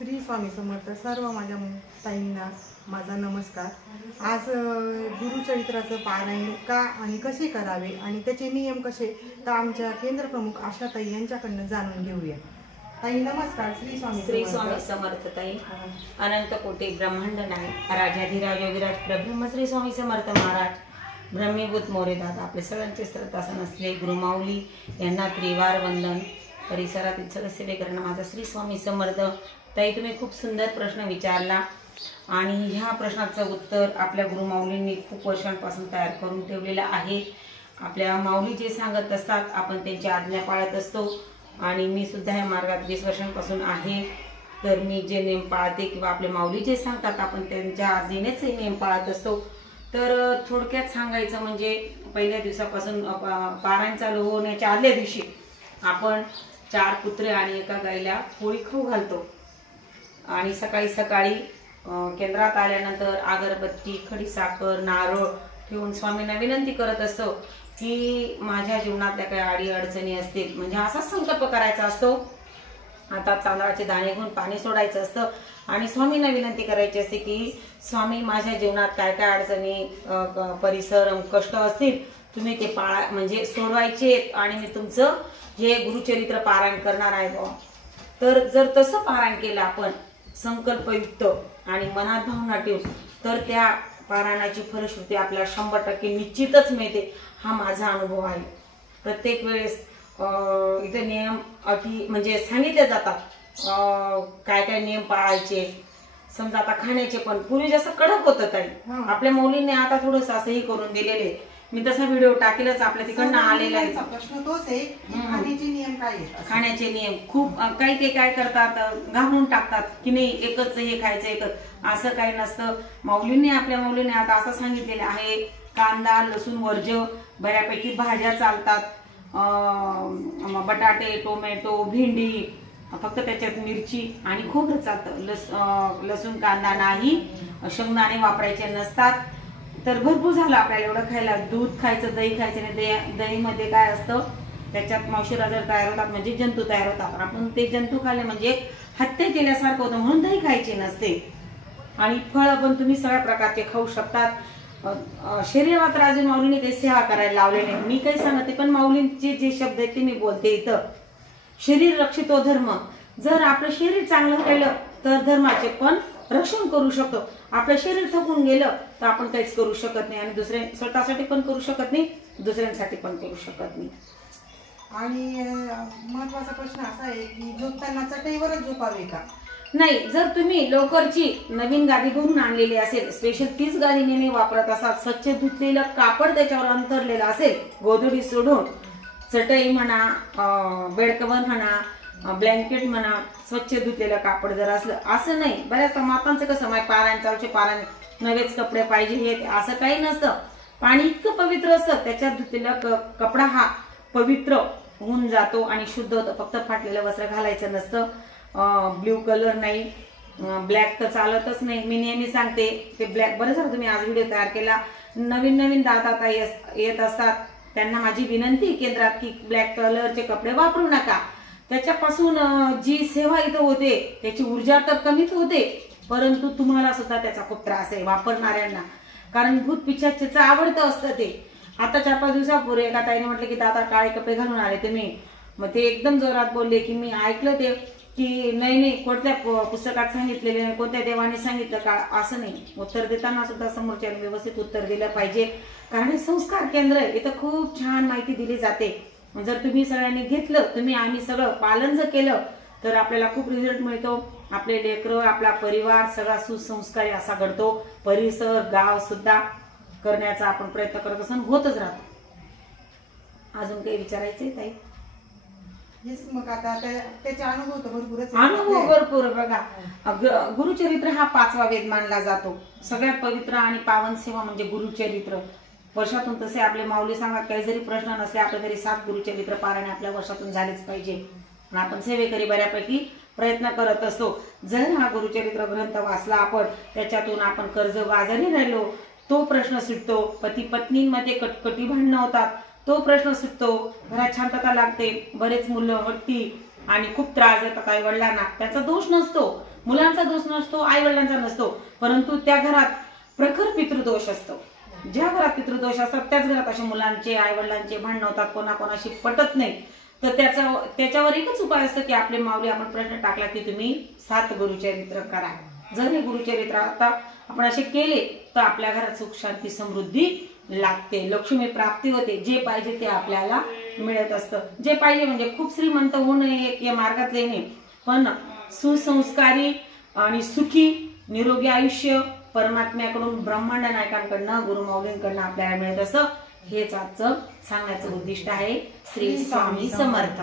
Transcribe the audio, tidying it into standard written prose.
श्री स्वामी समर्थ सर्व माझ्या ताईंना माझा नमस्कार। आज गुरुचरित्राचं पारायण का आणि कसे करावे आणि त्याचे नियम कसे तर आमच्या केंद्र प्रमुख आशाताई यांच्याकडून जाणून घेऊया। ताई नमस्कार। श्री स्वामी समर्थ ताई। अनंत कोटी ब्रह्मांड नायक राजाधिराज योगीराज प्रब्रह्म श्री स्वामी समर्थ महाराज ब्रह्मीभूत मोरे दादा आपले सगळ्यांचे श्रद्धासन असले गुरुमाऊली यांना त्रिवार वंदन। परिसरातील सगळे सेवेकरांना माझा श्री स्वामी समर्थ। ताई तुम्ही खूप सुंदर प्रश्न विचारला आणि ह्या प्रश्नाचं उत्तर आपल्या गुरुमाऊलींनी खूप वर्षांपासून तयार करून ठेवलेलं आहे। आपल्या माऊली जे सांगत असतात आपण त्यांची आज्ञा पाळत असतो आणि मी सुद्धा या मार्गात 20 वर्षांपासून आहे। तर मी जे नियम पाळते किंवा आपले माऊली जे सांगतात आपण त्यांच्या आज्ञेनेच हे नियम पाळत असतो। तर थोडक्यात सांगायचं म्हणजे पहिल्या दिवसापासून पारायण चालू होण्याच्या आदल्या दिवशी आपण 4 कुत्रे आणि एका गाईला पोळी खाऊ घालतो आणि सकाळी सकाळी केंद्रात आल्यानंतर अगरबत्ती खडीसाखर नारळ ठेवून स्वामींना विनंती करत असतो की माझ्या जीवनातल्या काही अडी अडचणी असतील म्हणजे असा संकल्प करायचा असतो। आता तांदळाचे दाणे घेऊन पाणी सोडायचं असतं आणि स्वामींना विनंती करायची असते की स्वामी माझ्या जीवनात काय काय अडचणी परिसर कष्ट असतील तुम्ही ते म्हणजे सोडवायचे आणि मी तुमचं हे गुरुचरित्र पारायण करणार आहे बुवा। तर जर तसं पारायण केलं आपण संकल्पयुक्त आणि मनात भावना ठेवून तर त्या पारायणाची फलश्रुती आपल्याला 100% निश्चितच मिळते। हा माझा अनुभव आहे। प्रत्येक वेळेस इथे नियम अटी म्हणजे सांगितले जातात काय काय नियम पाळायचे। समजा आता खाण्याचे पण पूर्वी जसं कडक होतं ताई आपल्या मुलींनी आता थोडंसं असंही करून दिलेले। मी तसा व्हिडिओ टाकेलच आपल्या तिकडनं आलेला आहे। प्रश्न तोच आहे खाण्याचे नियम काय आहेत। खाण्याचे नियम खूप काही ते काय करतात घालून टाकतात की नाही एकच हे खायचं एकच असं काही नसतं। आपल्या माऊलीने आता असं सांगितलेलं आहे कांदा लसूण वर्ज्य बऱ्यापैकी भाज्या चालतात बटाटे टोमॅटो भेंडी फक्त त्याच्यात मिरची आणि खोबरं चालतं लसूण कांदा नाही शेंगदाणे वापरायचे नसतात। तर भरपूर झालं आपल्याला एवढं खायला। दूध खायचं दही खायचं नाही दहीमध्ये काय असतं त्याच्यात मावशी आजार तयार होतात म्हणजे जंतू तयार होतात। आपण ते जंतू खाल्ले म्हणजे हत्या केल्यासारखं होतं म्हणून दही खायचे नसते। आणि फळ पण तुम्ही सगळ्या प्रकारचे खाऊ शकतात। शरीरात अजून माऊलीने काही सेवा करायला लावले नाही मी काही सांगते पण माऊलींचे जे शब्द आहेत ते मी बोलते इथं। शरीर रक्षितो धर्म जर आपलं शरीर चांगलं राहिलं तर धर्माचे पण रक्षण करू शकतो। आपलं शरीर थकून गेलं तर आपण काहीच करू शकत नाही आणि दुसऱ्या स्वतःसाठी पण करू शकत नाही दुसऱ्यांसाठी पण करू शकत नाही। आणि महत्त्वाचा प्रश्न असा आहे की झोपताना चटईवरच झोपावे का नाही। जर तुम्ही लोकरची नवीन गादी भरून आणलेली असेल स्पेशल तीच गादी नेहमी वापरत असाल स्वच्छ धुतलेलं कापड त्याच्यावर अंतरलेलं असेल गोधडी सोडून चटई म्हणा बेड कव्हर म्हणा ब्लँकेट म्हणा स्वच्छ धुतलेलं कापड जर असलं असं नाही। बऱ्याच मातांचं कसं माय पारायण चालूचे पारायण नवेच कपडे पाहिजे हे असं काही नसतं। पाणी इतकं पवित्र असतं त्याच्यात धुतलेला कपडा हा पवित्र होऊन जातो आणि शुद्ध होतं। फक्त फाटलेलं वस्त्र घालायचं नसतं ब्ल्यू कलर नाही ब्लॅक तर चालतच नाही। मी नेहमी सांगते ते ब्लॅक बरं झालं तुम्ही आज व्हिडिओ तयार केला। नवीन दादा ताई येत असतात त्यांना माझी विनंती केंद्रात की ब्लॅक कलरचे कपडे वापरू नका। त्याच्यापासून जी सेवा इथं होते त्याची ऊर्जा तर कमीच होते परंतु तुम्हाला सुद्धा त्याचा खूप त्रास आहे वापरणाऱ्यांना कारण भूत पिशाचाचं आवडतं असतं ते। आता 4-5 दिवसापूर्वी एका ताईने म्हटलं की दादा काळे कपडे घालून आले तुम्ही मग ते एकदम जोरात बोलले की मी ऐकलं ते की नाही कोणत्या पुस्तकात सांगितलेले नाही कोणत्या देवाने सांगितलं का असं नाही। उत्तर देताना सुद्धा समोरच्याने व्यवस्थित उत्तर दिलं पाहिजे कारण हे संस्कार केंद्र आहे इथं खूप छान माहिती दिली जाते। जर तुम्ही सगळ्यांनी घेतलं तुम्ही आम्ही सगळं पालन जर केलं तर आपल्याला खूप रिझल्ट मिळतो। आपले लेकरं आपला परिवार सगळा सुसंस्कारी असा घडतो। परिसर गाव सुद्धा करण्याचा आपण प्रयत्न करत असतो होतच राहतो। अजून काही विचारायचंय ताई? मग आता त्याचे अनुभव भरपूर बघा गुरुचरित्र हा 5वा वेद मानला जातो। सगळ्यात पवित्र आणि पावन सेवा म्हणजे गुरुचरित्र। वर्षातून तसे आपले माऊली सांगतात काही जरी प्रश्न नसले आपले तरी 7 गुरुचरित्र पारायण आपल्या वर्षातून झालेच पाहिजे। आपण सेवेकरी बऱ्यापैकी प्रयत्न करत असतो। जर हा गुरुचरित्र ग्रंथ वाचला आपण त्याच्यातून आपण कर्ज बाजारी राहिलो तो प्रश्न सुटतो। पती पत्नींमध्ये कटकटी भांडणं होतात तो प्रश्न सुटतो। घरात शांतता लागते। बरेच मुलं हट्टी आणि खूप त्रास देतात आई वडिलांना, त्याचा दोष नसतो, मुलांचा दोष नसतो, आई वडिलांचा नसतो, परंतु त्या घरात प्रखर पितृदोष असतो. ज्या घरात पितृदोष असतात त्याच घरात असे मुलांचे आई वडिलांचे भांडण होतात, कोणाकोणाशी पटत नाही. तर त्याच्यावर एकच उपाय असतो की आपले माऊली आपण प्रश्न टाकला की तुम्ही 7 गुरुचरित्र करा. जर हे गुरुचरित्र आता आपण असे केले तर आपल्या घरात सुख शांती समृद्धी लागते, लक्ष्मी प्राप्ती होते, जे पाहिजे ते आपल्याला मिळत असतं. जे पाहिजे म्हणजे खूप श्रीमंत होऊ नये या मार्गातले नाही, पण सुसंस्कारी आणि सुखी निरोगी आयुष्य परमात्म्याकडून ब्रह्मांड नायकांकडनं गुरुमाऊलींकडनं आपल्याला मिळत असं हेच आजचं सांगण्याचं उद्दिष्ट आहे. श्री स्वामी समर्थ.